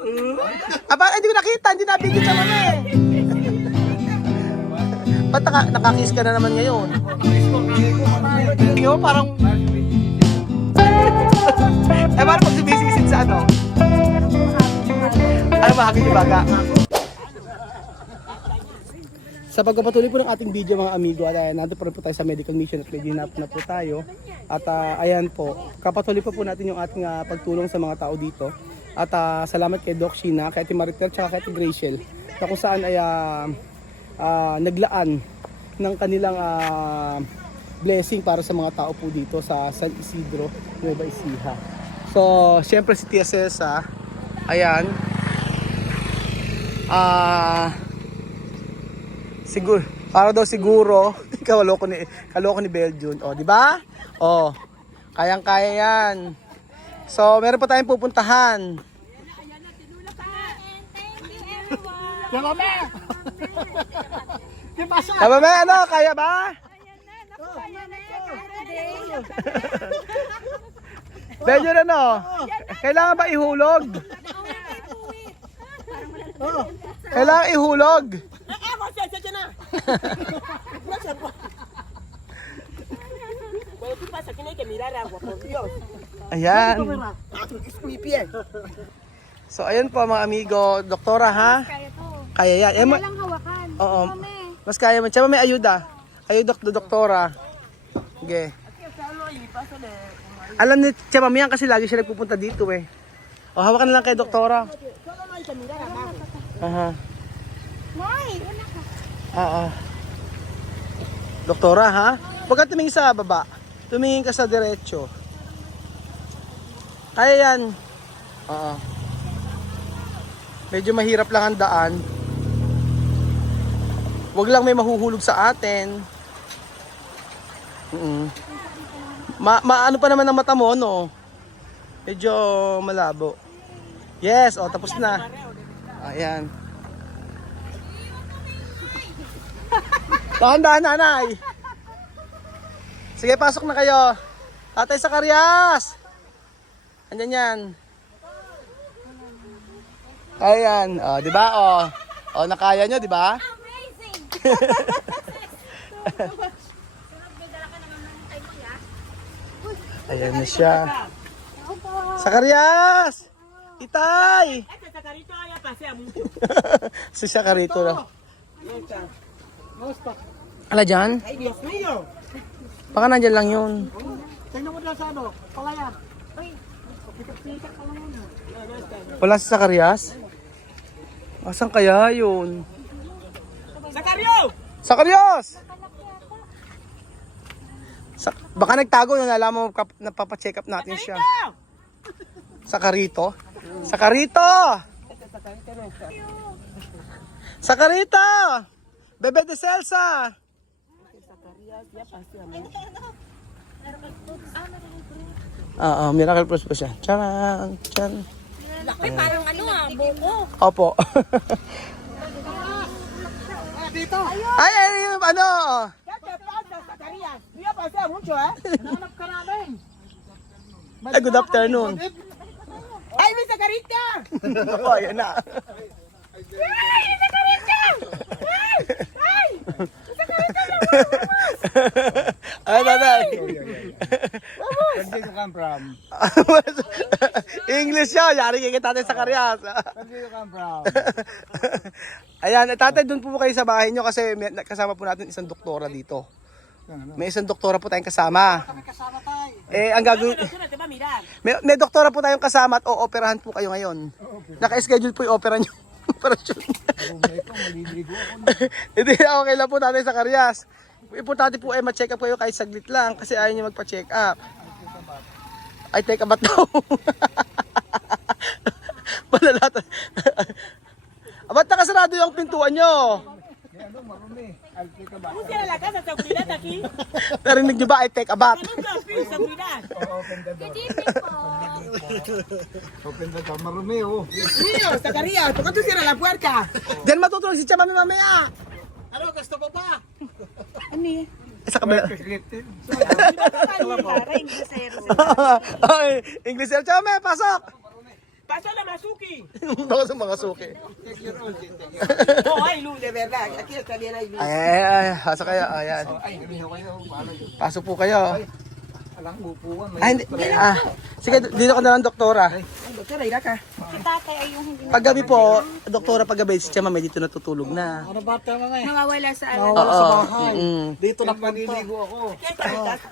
Aba, hindi ko nakita, hindi nabigit sa mami. Ba't nakakiss ka na naman ngayon? Hindi mo parang... Eh, parang pag sumisisid sa ano? Ano mahagin yung baga? Sa pagpapatuloy po ng ating video mga amigo, at nandito pa rin po tayo sa medical mission at medyo hinap na po tayo. At ayan po, kapatuloy pa po natin yung ating pagtulong sa mga tao dito. At salamat kay Doc Sheena, kay Ate Maritel, at kay Ate Graciel, na kung saan ay naglaan ng kanilang blessing para sa mga tao po dito sa San Isidro, Nueva Ecija. So, syempre si Tia Cesa, ayan, siguro, para daw siguro, kaloko ni Belgium, oh, di ba? Oh, kayang-kaya yan. So, meron pa tayong pupuntahan. Tama ba, ano? Kaya ba? Belgium, ano? Kailangan ba ihulog? Kailangan ihulog. Ayan. So ayan po mga amigo, doktora ha? Kaya yan. Kaya lang hawakan. Oo. Mas kaya mo. Tsaka may ayuda. Ayuda doktora. Okay. Alam ni Tia Mami yan kasi lagi siya nagpupunta dito eh. O hawakan na lang kay doktora. Aha. Oo. Doktora ha? Huwag ka tumingin sa baba. Tumingin ka sa diretso. Kaya yan. Oo. Medyo mahirap lang ang daan. Huwag lang may mahuhulog sa atin. Ano pa naman ang mata mo, no? Medyo malabo. Yes, oh, tapos na. Ayan. Dahan-dahan, nanay. Sige, pasok na kayo. Tatay Zacarias. Andyan yan. Ayan, oh, di ba? Oh. Oh, nakaya nyo, di ba? Amazing! Ayan na siya. Zacarias! Itay! Si Sacarito na. Ala dyan? Ay, Dios mío. Baka nandyan lang yun. Tingnan mo na sa ano, palayan. Wala si Zacarias? Asan kaya yun? Sakario! Zacarias! Baka nagtago nung alam mo napapacheck up natin siya. Sacarito? Sacarito! Sacarito! Bebe de Celsa! Miracle Fruits po siya. Charan! Charan! Laki parang ano buko. Opo. Dito! Ay, yung ano? Dia pasa mucho, eh? Nanap ka namin. Ay, good afternoon. Ay, may Sacarita! Ako, ayan na. Ay, may Sacarita! Ay! Ay, tatay. Where did you come from? English siya. Yari kay tatay Zacarias. Where did you come from? Ayan, tatay, doon po kayo sa bahay nyo kasi kasama po natin isang doktora dito. May isang doktora po tayong kasama. Kami kasama tayo. Eh, ang gagawin... May doktora po tayong kasama at o-operahan po kayo ngayon. Naka-schedule po yung opera nyo. Operasyon. Hindi, okay lang po tatay Zacarias. Importante po ay ma-check up kayo kahit saglit lang kasi ayaw nyo magpa-check up. Ay, take a bath daw. Malalata. Ba't nakasarado yung pintuan nyo? Pusieron la casa de seguridad aquí. Narinig nyo ba ay take a bath? Nunca fui seguridad. Open the door, marumi oh. Dios mío, Zacarías, ¿por qué tú cierras la puerta? Diyan matutulog si Tia Mami mamaya. Ano, gusto mo ba? Sa kabila. Ay, English sir. Tia Mami, pasok. Pasó la Masuki. Baka sa mga suki. No hay luz, de verdad. Aquí también hay luz. Ay, pasok kayo. Ayan. Ay, hindi kayo. Paano yun? Pasok po kayo. Alang upuan. Ay, hindi. Sige, dito ka na lang, doktora. Ay, doctora, irá acá. Si tatay ay yung hindi Paggabi po, doktora, paggabi, si Tia Mami dito natutulog na. Ano ba tama nga eh? nawawala sa alam. Oo. Dito na paniligo ako.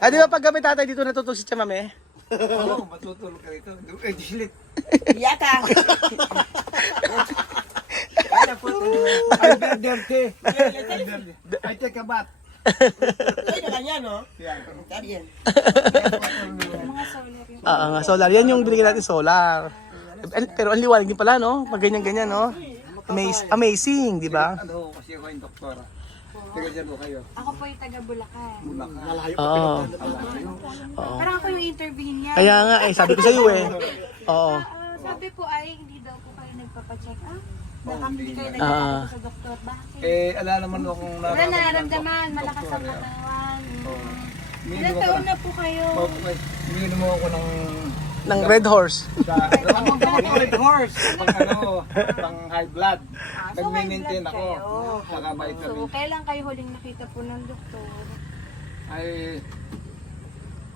Ah, di ba paggabi tatay dito natutulog si Tia Mami? Oo, matutulog ka rito. Eh, dislit. Y acá. Ay, dirty. Ay, take a bath. Ay, naganya, no? Está bien. Mga solar yung Nga, solar. Yan yung binigyan natin solar. Pero ang liwanag din pala, no? Pag ganyan-ganyan, no? Amazing, di ba? Ano, kasi ako yung doktora. Taga dyan po kayo. Ako po yung taga Bulacan. Malayo. Oo. Parang ako yung interview niya. Kaya nga, sabi ko sa iyo eh. Oo. Sabi po ay hindi daw po kayo nagpapacheck up. Baka hindi kayo Ah. nagpapacheck sa doktor. Bakit? Ala naman akong Wala nararamdaman, malakas ang katawan. Ilan Minum taon na po kayo? Minum ako Ng Red Horse. Red horse. Pang high blood. So, Nag-maintain high blood ako. kayo. Saka So, vitamin. kailan kayo huling nakita po ng doktor? Ay,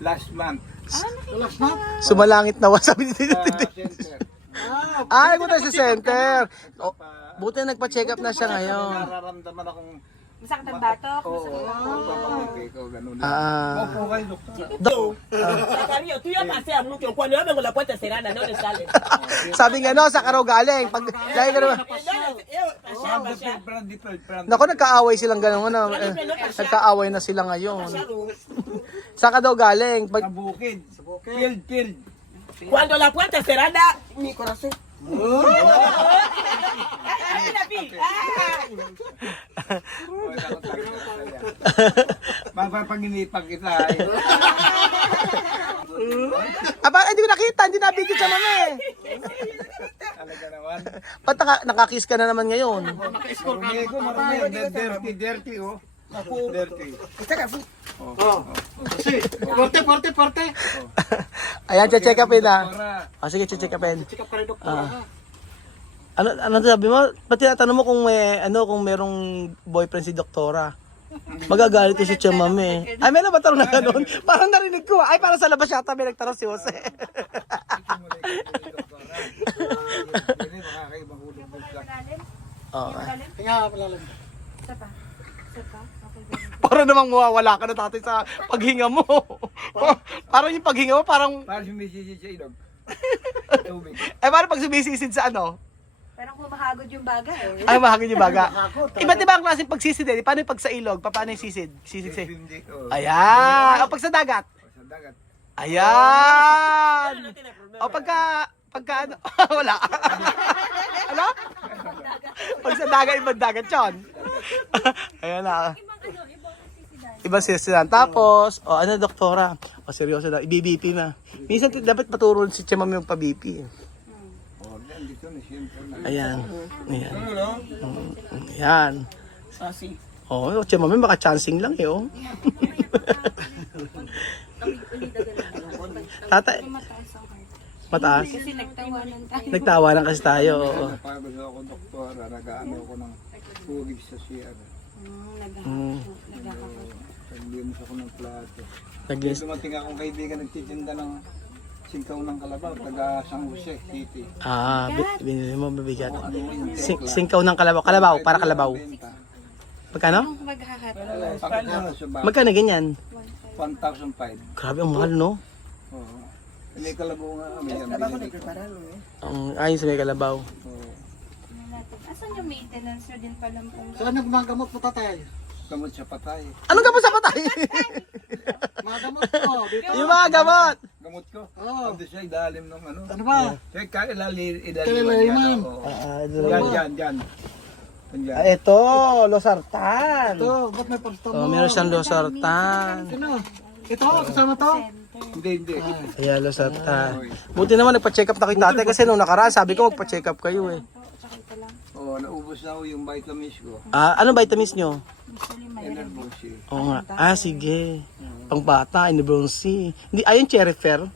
last month. Nakita pa. Sumalangit na sabi ni Center. Ay, punta sa center. O, buti nagpa-check up na siya ngayon. Nararamdaman akong Masakit ang batok? oo, papangiti ko, ganun lang. Ah. Opo kayo, doktor. Cariño, tú ya paseas mucho. Cuando yo vengo la puerta cerrada, no le sale. Sabi nga no, sa Karaw galing. Pag lagi ka naman. Brandy, Naku, nagkaaway silang gano'n. Ano, nagkaaway na sila ngayon. Sa daw galing. Sa Pag, bukid. Field. Cuando la puerta cerrada, mi corazón. Mapapanginipan kita. aba, hindi ko nakita. Hindi nabigit sa mami. Talaga naman. Ba't nakakiss ka na naman ngayon? Marumi. Dirty, oh. Dirty. Porte. Ayan, check upin na. Doktora. Sige, check upin. Ano sabi mo? Pati tinatanong mo kung kung merong boyfriend si doktora. Magagalit to si Tia Mami. Ay, may nabatanong na ganun. Parang narinig ko. Ay, parang sa labas yata may nagtanong si Jose. Hindi, makakaibang Hindi po kayo malalim? Oo. Malalim? Malalim. Isa pa? Isa pa? Okay, ganun. Para namang mawawala ka na tatay sa paghinga mo. Parang yung paghinga mo, parang... Parang sumisisi sa ilog. Tubig. Parang pag sumisisid sa ano? Parang humahagod yung baga eh. Ay, mahagin yung baga. Iba't iba ang klaseng pagsisid eh. Paano yung pag sa ilog? Paano yung sisid? Sisid sa... Hindi, oh. Ayan! O pag sa dagat? Sa dagat. Ayan! O pagka ano? Wala. Ano? Pag sa dagat, ibang dagat yun. Ayan na. Ibang sisidan. Tapos, ano doktora? Seryoso na. I-BP na. Minsan dapat paturo si Tia Mami yung pa-BP. Oh, dito na siyempre na. Ayan. Ayan. Ano? Ayan. Así. Oh, Tia Mami maka-chancing lang eh, oh. Tatay, Mataas ang heart. mataas. Kasi nagtawanan tayo. Nagtawanan kasi tayo. Oo. Napagod ako, doktora. Nag-ano ako ng tubig sa CR. Naglinis ako ng plato. Nag-list. Dumating akong kaibigan nagtitinda ng singkaw ng kalabaw, taga San Jose City. Binili mo mabigat. Ano yung Singkaw ng kalabaw. Kalabaw, para kalabaw. benta? Magkano? Maghahat. Pakita sa bag, Magkano ganyan? 1,500. Grabe, ang mahal, no? Oo. May kalabaw nga kami yan. Binili ko. Ayun sa may kalabaw. Oo. Asan yung maintenance nyo din pala po? Saan nagmagamot po tatay? Gamot sa patay. Anong gamot sa patay? Mga gamot ko. Yung mga gamot. Gamot ko? Oo. Ando siya ilalim ng ano. Ano ba? Kaya ilaliman. Yan. Ito, losartan. Ito, ba't may pagstop? Meron siyang losartan. Ano? Ito, kasama to? Hindi. Ayan, losartan. Buti naman nagpa-check up na kita kasi nung nakaraan sabi ko magpa-check up kayo eh. Tsaka ito lang. Oo, naubos na ako yung vitamins ko. Anong vitamins nyo? Usually mayroon. Energy. Oo nga. Sige. Pang bata, Inebronsi. Hindi, ayun, cherry fair.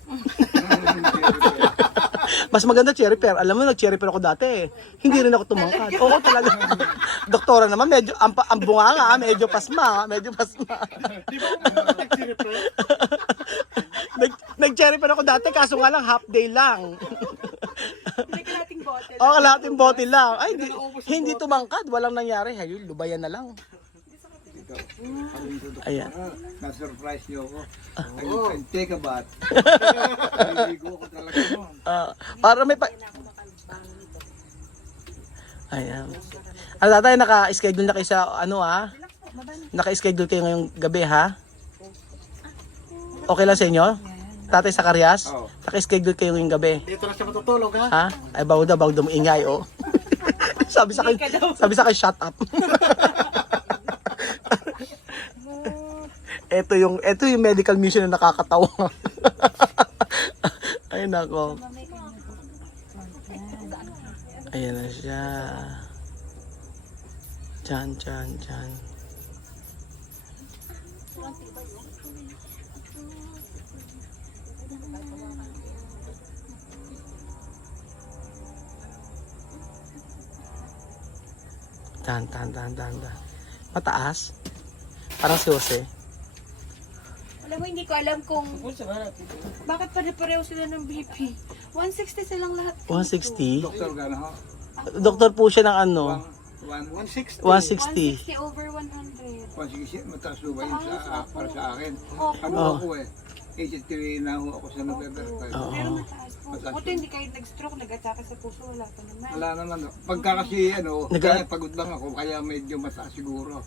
Mas maganda cherry pear. Alam mo, nag-cherry pear ako dati eh. Hindi rin ako tumangkad. Oo, talaga. Doktora naman, medyo, ang bunga nga, medyo pasma. Medyo pasma. Di ba nag-cherry pear? Nag-cherry pear ako dati, kaso nga lang, half day lang. Nagkalating bottle. Oo, kalahating bote lang. Ay, hindi tumangkad. Walang nangyari. Ayun, lubayan na lang. Ayan. Na-surprise niyo ako. I take a bath. Naligo ko talaga noon. Para may pa... Ayan. Tatay, naka-schedule na kayo sa ano Naka-schedule kayo ngayong gabi ha? Okay lang sa inyo? Tatay sa Karyas? Oo. Naka-schedule kayo ngayong gabi. Dito na siya matutulog ha? Ha? Ay, bawal daw ingay oh. sabi sa akin, shut up. Ito yung medical mission na nakakatawa. Ay nako. Ayan na siya. Chan. Tan. Mataas. Parang si Jose. Alam mo, hindi ko alam kung bakit pare-pareho sila ng BP. 160 silang lahat. 160. Doktor gano'n ho? Doktor po siya ng ano? 160. 160. 160 over 100. 160, mataas ho ba yun para sa akin? Opo. Ano ako 83 na ho ako sa November 5. Oo. Pero mataas po. Buti hindi kayo nag-stroke, nag-atake sa puso, wala pa naman. Wala naman. Pagka kasi Nag- kaya pagod lang ako, kaya medyo mataas siguro.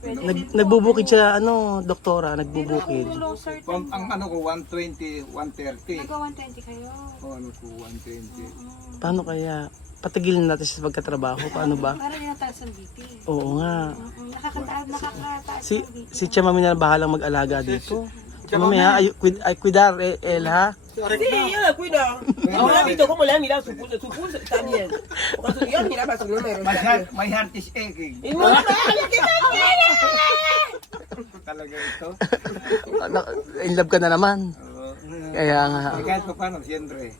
Pwede. Nagbubukid siya doktora, nagbubukid. Low sir, Ang ano ko, 120, 130. nagka-120 kayo. O ano ko, 120. Paano kaya patigilin natin siya sa pagkatrabaho? Paano ba? Para din nataas ang BP. Oo nga. Nakakataas Si ang BP. si Tia Mami na bahalang mag-alaga dito. Tia Mami ha, cuidar El ha. Sí, yo la cuido. Ahora visto cómo le han mirado su pulso, está bien. Porque yo mira para su número. My heart is aching. Y no, Talaga ito. In love ka na naman. Oo. Kaya nga. Kahit pa paano, siyempre,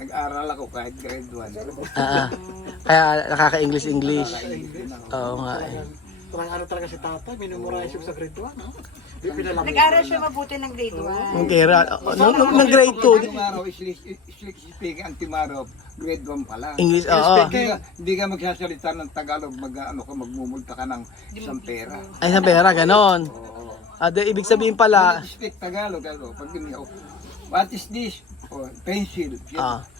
nag-aral ako kahit grade 1. Kaya nakaka-English. Oo nga eh. Ano talaga si tatay, minumorize yung sa grade 1, no? Di pinalamig. Nag-aral siya mabuti ng grade 1. Nung kera, nung grade 2, Nung araw, speaking ang Timarov, grade 1 pa lang. English, oo. Hindi ka magsasalita ng Tagalog, magmumulta ka ng isang pera. Ay, sa pera, ganon. Oo. Ibig sabihin pala, Speak Tagalog, pag gumiyaw, what is this? Pencil.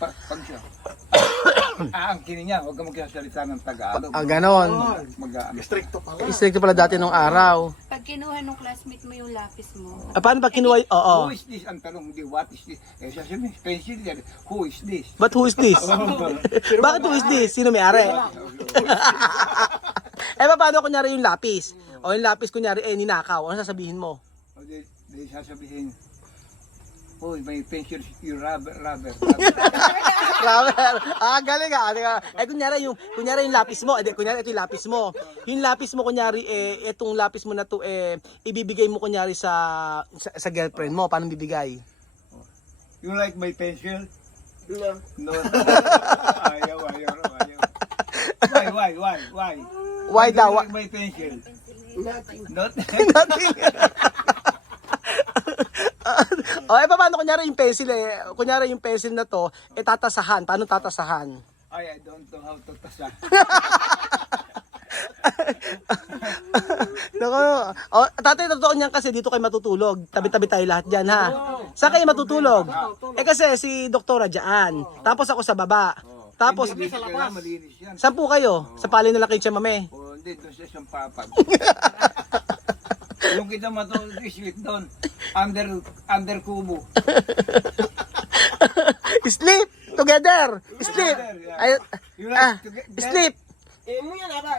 Pag siya. Aangkinin niya, huwag ka magsasalita ng Tagalog. ganon. Stricto pala. Istrikto pala dati nung araw. Pag kinuha nung classmate mo yung lapis mo, Paano ba kinuha? Oo. Who is this? Ang tanong, hindi, what is this? Sasabihin, pencil yan. Who is this? But who is this? Bakit who is this? Sino may-ari? Paano kunyari yung lapis? O yung lapis kunyari, ninakaw. Ano sasabihin mo? O di sasabihin, uy, may pencil, yung rubber. Rubber. Galing ah. Kunyari yung lapis mo. Kunyari ito yung lapis mo. Yung lapis mo kunyari, itong lapis mo na to, ibibigay mo kunyari sa girlfriend mo. Paano bibigay? You like my pencil? no. No. Ayaw. Why? Why daw? You like my pencil? Not? Nothing. Paano kunyari yung pencil kunyari yung pencil na to, tatasahan. Paano tatasahan? I don't know how to tasa. Tatay, totoo niyan kasi dito kayo matutulog. Tabi-tabi tayo lahat dyan, ha? Saan kayo matutulog? Kasi si doktora dyan. Tapos ako sa baba. Tapos, Hindi sa labas. Malinis yan. saan po kayo? Sa palay na lang kayo, Tia Mami. O, hindi, doon sa isang papag. Yung kita matulog, sleep doon. Under kubo. Sleep! Together! Sleep! Sleep! Muy nada.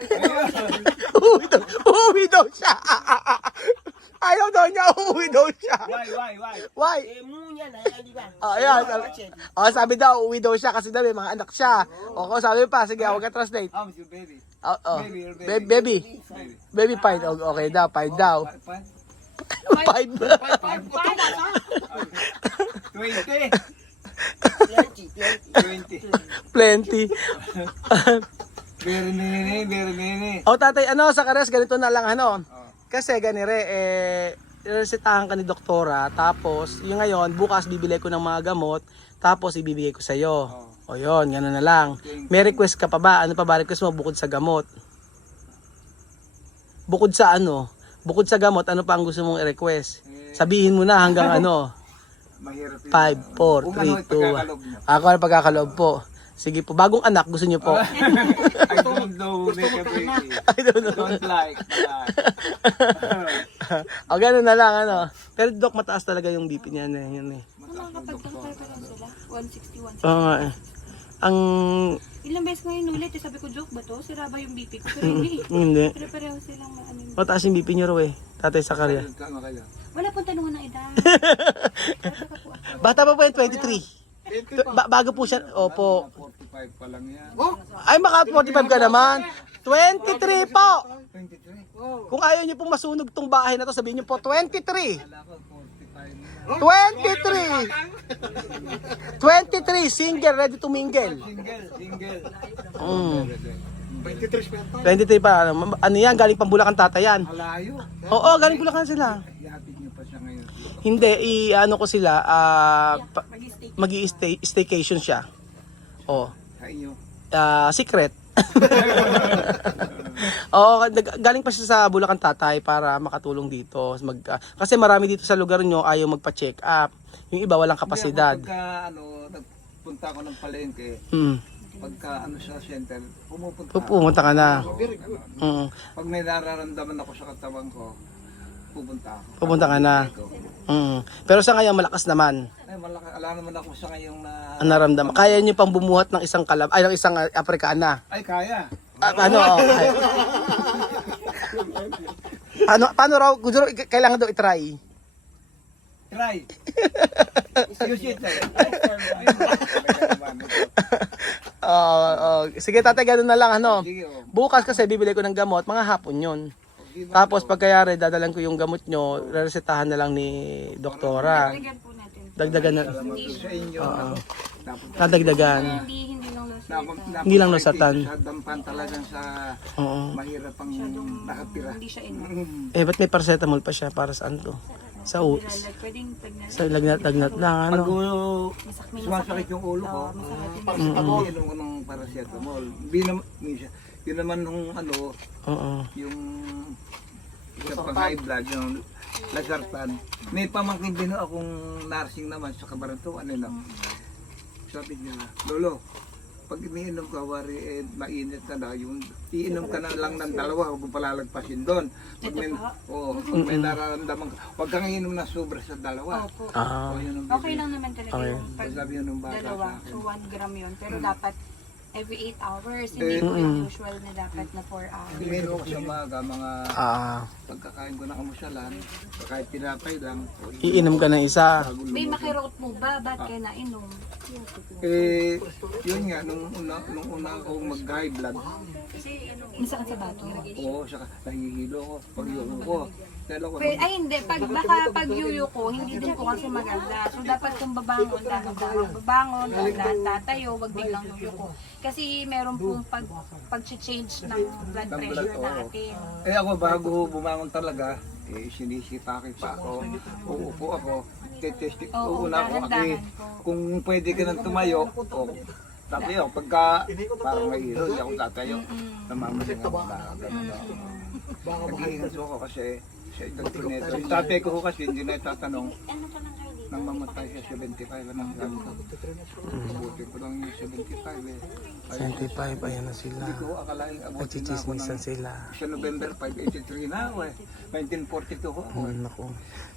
Uuwi daw siya! Ayaw daw niya, uuwi daw siya! Why? Muy nada, di ba? Ayan, sabi daw, uuwi daw siya kasi daw may mga anak siya. Sabi pa, sige, huwag ka translate. How's your baby? Baby, fine. Okay daw, fine daw. Fine. 20. Plenty. 20. Plenty. Very many. O tatay, ano, sa kares, ganito na lang, ano. Oh. Kasi ganire, resetahan ka ni doktora, tapos, yung ngayon, bukas bibili ko ng mga gamot, tapos ibibigay ko sa'yo. O yun, gano'n na lang. May request ka pa ba? Ano pa ba request mo bukod sa gamot? Bukod sa ano? Bukod sa gamot, ano pa ang gusto mong i-request? Sabihin mo na hanggang ano? Mahirap yun. 5, 4, Kung ano 3, yung 2, 1. pagkakaloob mo. Ako ang pagkakaloob po. Sige po, bagong anak, gusto niyo po. I don't know, make a baby. I don't know. Don't like. O gano'n na lang, ano. Pero Dok, mataas talaga yung BP niya. Yun eh. Nakakapag-compare pa lang sila. 161. Oo nga eh. Ang... Ilang beses ko yun ulit, sabi ko, joke ba to? Sira ba yung BP ko? Pero hindi. Hindi. Pero silang ano. Mataas yung BP niyo raw eh. Tatay sa karya. Tama kayo. Wala pong tanungan ng edad. Bata pa po yan, 23. Bago po siya, opo. 45 pa lang yan. Ay, maka 45 ka naman. 23 po. 23. Kung ayaw niyo pong masunog tong bahay na to, sabihin niyo po 23. Wala ko, 45 na. 23. 23, single, ready to mingle. Single. Mm. 23 pa yan. 23 pa. Ano yan, galing pang Bulacan tata yan. Malayo. Oo, galing Bulacan sila. Ihatid niyo pa siya ngayon. Hindi, ano ko sila, staycation siya. Oh, Sa inyo. secret. Oo, galing pa siya sa Bulacan tatay para makatulong dito. Kasi marami dito sa lugar nyo ayaw magpa-check up. Yung iba walang kapasidad. Pagka nagpunta ako ng palengke, pagka sa center, Pupunta ka na. Pag may nararamdaman ako sa katawan ko, pupunta ako. Pupunta ka na. Pero sa ngayon malakas naman. Ay, alam naman ako sa ngayong Ang naramdaman. Kaya niyo pang bumuhat ng isang ng isang Afrikana. Ay, kaya. Paano raw? Kailangan daw i-try. Try. Use it. Sige tatay, ganun na lang ano. Sige, oh. Bukas kasi bibili ko ng gamot, mga hapon yun. Tapos pagkayari, dadalan ko yung gamot nyo, resetahan na lang ni doktora. Bigyan po natin. Dagdagan na. Sa inyo. Dadagdagan. Hindi lang lang Hindi lang lusatan. Sa dampan talagang sa Oo. mahirap ang nakatira. Hindi siya ino. Ba't may paracetamol pa siya para saan to? Sa Pwedeng pagna. sa lagnat lang Pag ano. sumasakit yung ulo ko, inom ko ng paracetamol. Yun naman nung Oo. yung pang high blood, yung lasartan. May pamangkin din akong nursing naman sa Cabarantuan. Sabi niya, Lolo, pag iniinom ka, wari, mainit ka na, yung iinom ka na lang ng dalawa, huwag mo palalagpasin doon. Pag may nararamdaman ka, huwag kang iinom na sobra sa dalawa. Opo. Yun ang Okay lang naman talaga yung pag sabi yun ng bata dalawa. sa akin. So 1 gram yun. Pero dapat every 8 hours. Hindi po yung usual na dapat na 4 hours. Iniinom ko sa umaga, mga Ah, pagkakain ko ng kamusyalan, kahit tinapay lang. iinom ka ng isa. May makirot mo ba? Ba't kayo nainom? Yun nga, nung una akong mag-high blood, Masakit sa bato. saka nahihilo ko, pag-yuko ko. Dahil ako, Ay hindi, pag yuyo ko, hindi din po kasi maganda. So dapat kung babangon, dapat babangon, dapat tatayo, wag biglang yuyo ko. Kasi meron pong pag-change ng blood pressure natin. ako bago bumangon talaga, sinisipakin pa ako, uupo ako, tetestik, uuna ako, kung pwede ka nang tumayo, sabi ako, pagka parang mahilo, hindi ako tatayo, namamaling ako na. Nag-iingat ako kasi sa edad ko nito. Yung tatay ko kasi hindi na itatanong nang mamatay siya 75 na sabi ko. Buti ko lang yung 75 25, ayan na sila. Hindi ko akalain abutin na ako Nagchichismisan sila. sa November 5, 83 na ako 1942 ako. Naku.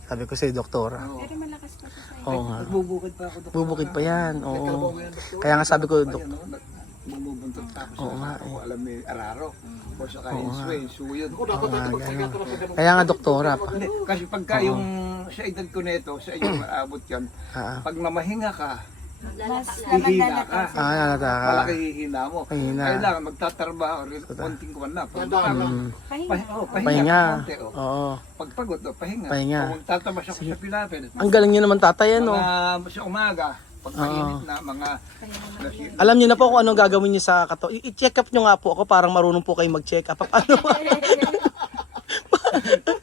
Sabi ko sa doktora. Pero malakas pa siya sa'yo. Oo nga. Nagbubukid pa ako. Bubukid pa yan. Oo. Kaya nga sabi ko, Bumubuntot pa ako Oo nga, ako alam ni Araro. O saka yung sway, suyod. Kaya nga doktora. Hindi, kasi pagka yung sa edad ko nito, sa inyo maabot yan, pag namahinga ka, Mas hihina ka. Nalata ka. Malaki hihina mo. Hihina. Kailangan magtatrabaho rin, konting kuwan na. Pahinga Pahinga. konti. Oo. Pagpagod, pahinga. Pahinga. Kung tatabas ako sa pilapil, Ang galing niyo naman tatay ano. sa umaga, Pag mainit na mga Alam niyo na po kung anong gagawin niyo sa kato. I-check up niyo nga po ako, parang marunong po kayo mag-check up. Ano?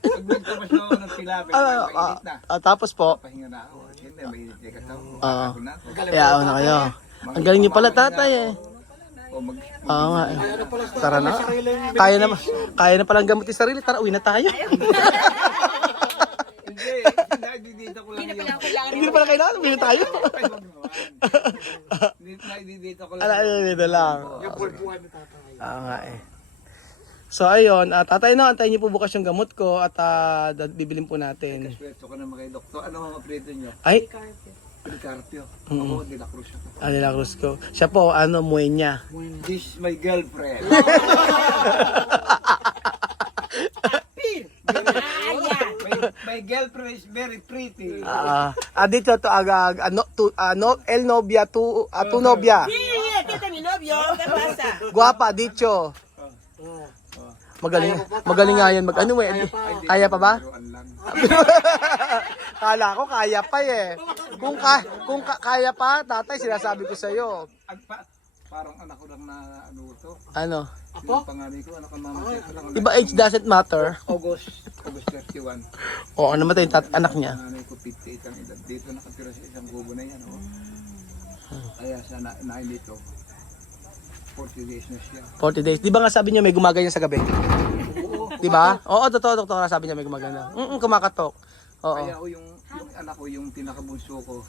pag nagtapos na ako ng tilapia, mainit na. Tapos po, Pahinga na ako. Siyempre, mainit na katawan. Oo. Ako na ako. kaya na kayo. Ang galing niyo pala tatay eh. O mag... Oo nga eh. Tara na. Kaya na palang gamutin sarili. Tara, uwi na tayo. Hindi, naididita ko lang yung... Hindi na pala kailangan, uwi na tayo. Ay, wag naman. Naididita ko lang Dito lang. Yung pulpuhan ni tatay. Oo nga eh. So ayun, tatay na, antayin niyo po bukas yung gamot ko at bibilin po natin. Swerte ko naman kay doktor. Ano ang aprito nyo? Ay, Policarpio. Ako, De La Cruz ako. De La Cruz ko. Siya po, Muenya. This is my girlfriend. my girlfriend is very pretty. Dito to El Novia tu Novia. Kita mi novio, ¿qué pasa? Guapa dicho. Magaling nga yan ano eh. Kaya pa ba? Biruan lang. Kala ko kaya pa eh. Kung kaya pa, tatay sinasabi ko sa iyo. Parang anak ko lang na ano to. Ano? Yung panganay ko, anak ko mamatay ko lang. Diba age doesn't matter? August 31. Oo, namatay yung anak niya. Panganay ko 58 ang edad. Dito nakatira sa isang kubo na yan. Oh. Kaya sana na dito. 40 days na siya. 40 days. Di ba nga sabi niya may gumaganyan sa gabi? Di ba? Oo, totoo, doktor. Sabi niya may gumagana. Kumakatok. Oo. Kaya yung anak ko, yung pinakabunso ko,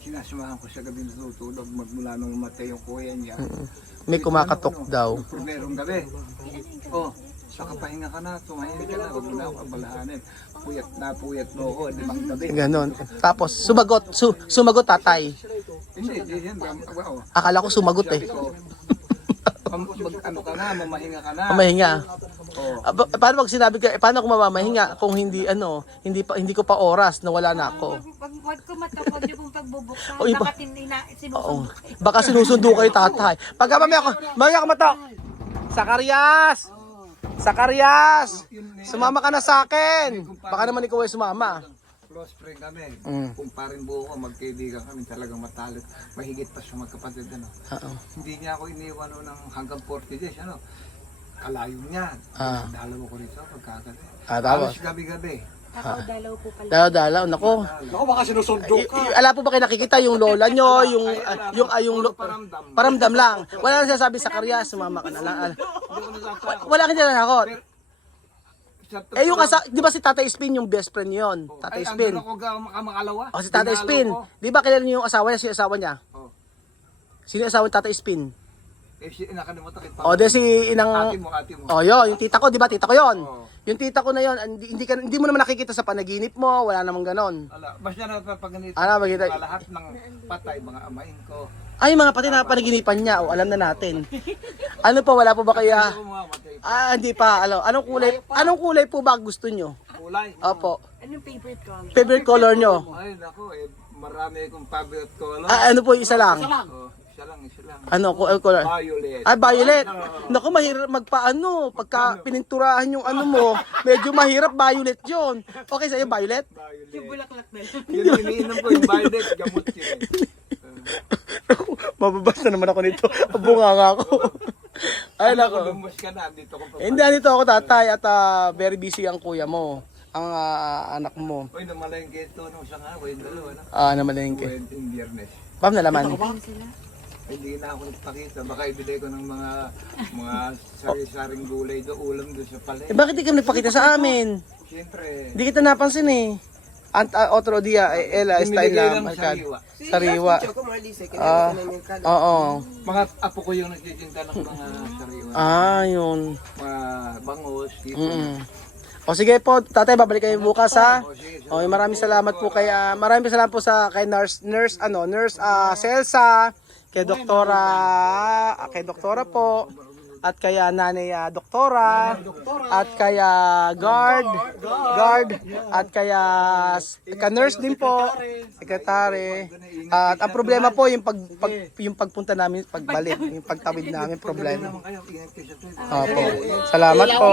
sinasamahan ko sa gabi natutulog magmula nung matay yung kuya niya. May kumakatok daw. Merong gabi. Oh, saka pahinga ka na, tumahimik ka na, huwag mo na ako abalahanin. Puyat mo ako, limang gabi. Ganon. Tapos, sumagot tatay. Hindi, yan. Akala ko sumagot eh. Ano ka na, mamahinga ka na. Mamahinga. Oh. Paano pag sinabi ka, paano ako mamamahinga kung hindi ko pa oras na wala na ako? Wag ko matapod yung pagbubuksan. O, iba. Bakit hindi na Oo. sinusunod? Baka sinusundo kayo tatay. Pagka mamaya ka mata. Sakarias! Sumama ka na sa akin. Baka naman ikaw ay sumama. Close friend kami. Kung parin buo ko, magkaibigan kami, talagang matalit. Mahigit pa sa magkapatid. Ano. Hindi niya ako iniwan ng hanggang 40 days. Ano. Kalayo niya. Dalawa ko rito pagkagabi. Tapos? Alas gabi-gabi. Dalaw po pala. Dalaw, nako. Ako baka sinusundo ka. Ala po ba kayo nakikita yung lola nyo, paramdam lang. Wala nang sinasabi sa karya, sumama ka na lang. Hindi ko natatakot. Wala ka dyan nakakot. Sa Yung di ba si Tatay Spin yung best friend yon? Tatay Ay, Spin. andun ako makalawa. O si Tatay Dinalaw Spin. ko. Di ba kilala niyo yung asawa niya, sino yung asawa niya? Oh. Sino yung asawa ni Tatay Spin? Nakalimutan kita. O de si inang Ate mo. O yun, yung tita ko, di ba? Tita ko yun. Oo. Yung tita ko na yun, hindi mo naman nakikita sa panaginip mo, wala namang ganon. Basta napapaganito. Makita. Lahat ng patay, mga amain ko. Ay, mga pati na panaginipan niya, o alam na natin. Ano pa, wala po ba kaya? Ako mga matay. Hindi pa, anong kulay po ba gusto nyo? Kulay. Opo. Anong favorite ko? Favorite color nyo? Ay, naku, marami akong favorite color. Ano po, isa lang? Oh, isa lang. Ano, color? Violet. Violet. Naku, mahirap pagka pininturahan yung ano mo, medyo mahirap, violet yun. Okay sa'yo, violet? Yung bulaklak na yun. Yun iniinom ko yung violet, gamot yun. Mababas na naman ako nito. Bunga nga ako. Ay, nako. Lumos ka na, dito ko pa. Hindi, dito ako tatay at very busy ang kuya mo. Ang anak mo. Uy, namalengke ito nung isang araw, yung dalawa na. Namalengke. Yung biyernes. Pam nalaman. Hindi na ako nagpakita. Baka ibigay ko ng mga sari-saring gulay do, ulam doon sa palengke. Bakit di ka nagpakita sa amin? Siyempre, Hindi kita napansin eh. Otro dia, Ella, style binigay lang. lang sariwa. Sariwa. Choco Marlice, kinakita namin ka. Oo. Mga apo ko yung nagtitinda ng mga sariwa. Yun. Mga bangos, dito. O sige po, tatay, babalik kayo bukas ha. O, sige, O, maraming salamat po kay nurse Celsa, kay doktora po, at kay nanay doktora, at kay guard, at kay nurse din po, sekretary. At ang problema po yung pagpunta namin, pagbalik, yung pagtawid namin problema. naman kayo, ingat kayo sa tuwid. Opo. Salamat po.